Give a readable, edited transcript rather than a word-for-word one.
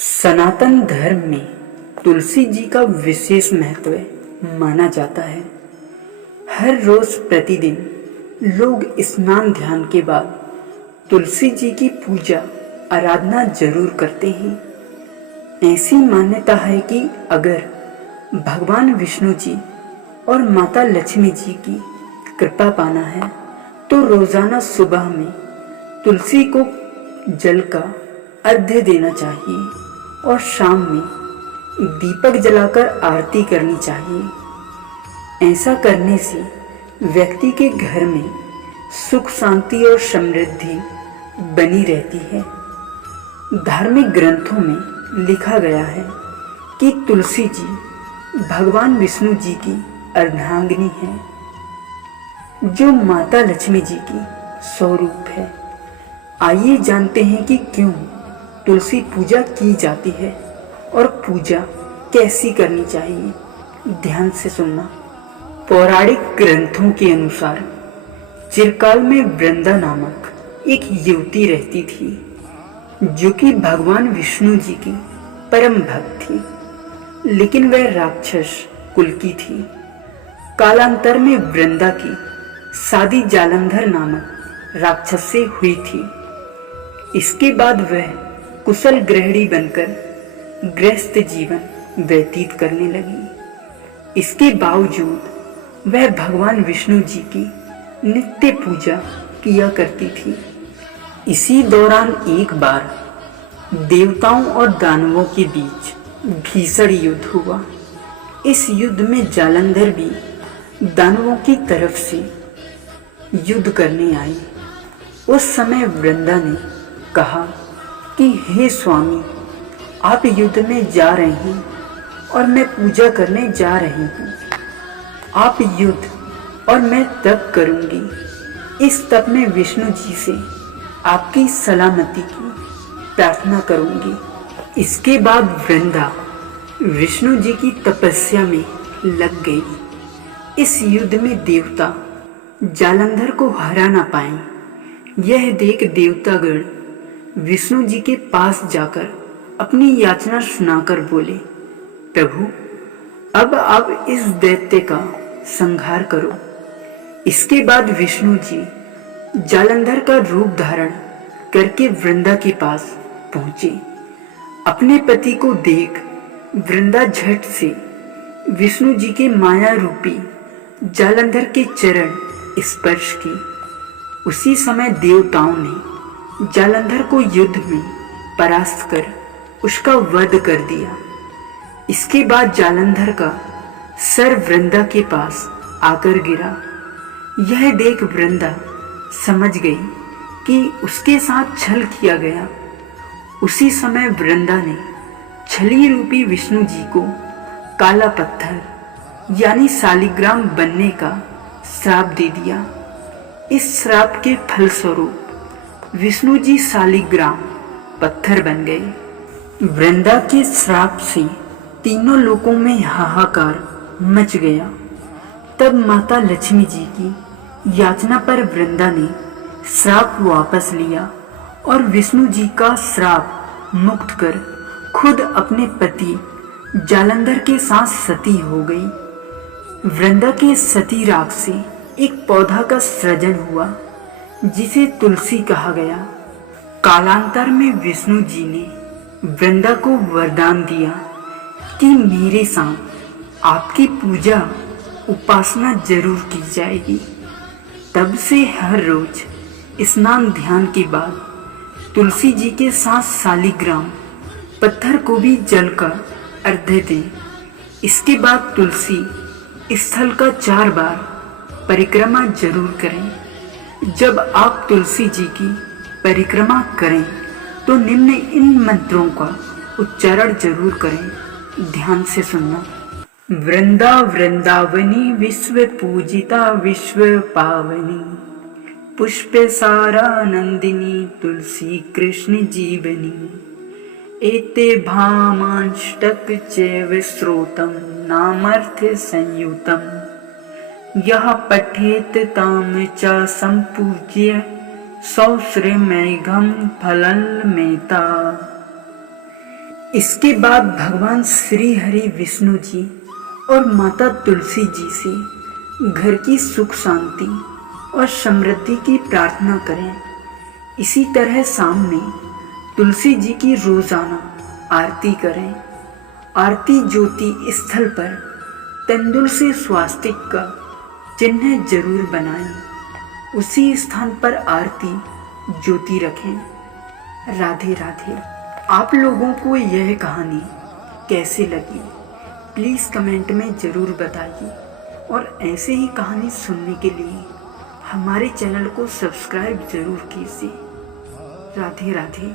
सनातन धर्म में तुलसी जी का विशेष महत्व माना जाता है। हर रोज प्रतिदिन लोग स्नान ध्यान के बाद तुलसी जी की पूजा आराधना जरूर करते हैं। ऐसी मान्यता है कि अगर भगवान विष्णु जी और माता लक्ष्मी जी की कृपा पाना है तो रोजाना सुबह में तुलसी को जल का अर्घ्य देना चाहिए और शाम में दीपक जलाकर आरती करनी चाहिए। ऐसा करने से व्यक्ति के घर में सुख शांति और समृद्धि बनी रहती है। धार्मिक ग्रंथों में लिखा गया है कि तुलसी जी भगवान विष्णु जी की अर्धांगिनी है, जो माता लक्ष्मी जी की स्वरूप है। आइए जानते हैं कि क्यों तुलसी पूजा की जाती है और पूजा कैसी करनी चाहिए। ध्यान से सुनना। पौराणिक ग्रंथों के अनुसार चिरकाल में वृंदा नामक एक युवती रहती थी, जो कि भगवान विष्णु जी की परम भक्त थी, लेकिन वह राक्षस कुल की थी। कालांतर में वृंदा की शादी जालंधर नामक राक्षस से हुई थी। इसके बाद वह कुशल गृहिणी बनकर गृहस्थ जीवन व्यतीत करने लगी। इसके बावजूद वह भगवान विष्णु जी की नित्य पूजा किया करती थी। इसी दौरान एक बार देवताओं और दानवों के बीच भीषण युद्ध हुआ। इस युद्ध में जालंधर भी दानवों की तरफ से युद्ध करने आई। उस समय वृंदा ने कहा कि हे स्वामी, आप युद्ध में जा रहे हैं और मैं पूजा करने जा रही हूँ। आप युद्ध और मैं तप करूँगी। इस तप में विष्णु जी से आपकी सलामती की प्रार्थना करूँगी। इसके बाद वृंदा विष्णु जी की तपस्या में लग गई। इस युद्ध में देवता जालंधर को हरा ना पाए। यह देख देवतागण विष्णु जी के पास जाकर अपनी याचना सुनाकर बोले, प्रभु, अब आप इस दैत्य का संहार करो। इसके बाद विष्णु जी जालंधर का रूप धारण करके वृंदा के पास पहुंचे। अपने पति को देख वृंदा झट से विष्णु जी के माया रूपी जालंधर के चरण स्पर्श की। उसी समय देवताओं ने जालंधर को युद्ध में परास्त कर उसका वध कर दिया। इसके बाद जालंधर का सर वृंदा के पास आकर गिरा। यह देख वृंदा समझ गई कि उसके साथ छल किया गया। उसी समय वृंदा ने छली रूपी विष्णु जी को काला पत्थर यानी शालिग्राम बनने का श्राप दे दिया। इस श्राप के फलस्वरूप विष्णु जी शालिग्राम पत्थर बन गए। वृंदा के श्राप से तीनों लोकों में हाहाकार मच गया। तब माता लक्ष्मी जी की याचना पर वृंदा ने श्राप वापस लिया और विष्णु जी का श्राप मुक्त कर खुद अपने पति जालंधर के साथ सती हो गई। वृंदा के सती राग से एक पौधा का सृजन हुआ, जिसे तुलसी कहा गया। कालांतर में विष्णु जी ने वृंदा को वरदान दिया कि मेरे साथ आपकी पूजा उपासना जरूर की जाएगी। तब से हर रोज स्नान ध्यान के बाद तुलसी जी के साथ शालिग्राम पत्थर को भी जल का अर्घ्य दें। इसके बाद तुलसी स्थल का 4 बार परिक्रमा जरूर करें। जब आप तुलसी जी की परिक्रमा करें तो निम्न इन मंत्रों का उच्चारण जरूर करें। ध्यान से सुनना। वृंदा वृंदावनी विश्व पूजिता विश्व पावनी, पुष्प सारा नंदिनी तुलसी कृष्ण जीवनी, एते भामाष्टक चैव श्रोतम नामर्थ संयुतम, यह पठेत ताम च संपूज्य सौश्रमेघम फलमेता। इसके बाद भगवान श्री हरि विष्णु जी और माता तुलसी जी से घर की सुख शांति और समृद्धि की प्रार्थना करें। इसी तरह शाम में तुलसी जी की रोजाना आरती करें। आरती ज्योति स्थल पर तंदुल से स्वास्तिक का चिन्ह जरूर बनाएं। उसी स्थान पर आरती ज्योति रखें। राधे राधे। आप लोगों को यह कहानी कैसी लगी प्लीज़ कमेंट में ज़रूर बताइए और ऐसे ही कहानी सुनने के लिए हमारे चैनल को सब्सक्राइब ज़रूर कीजिए। राधे राधे।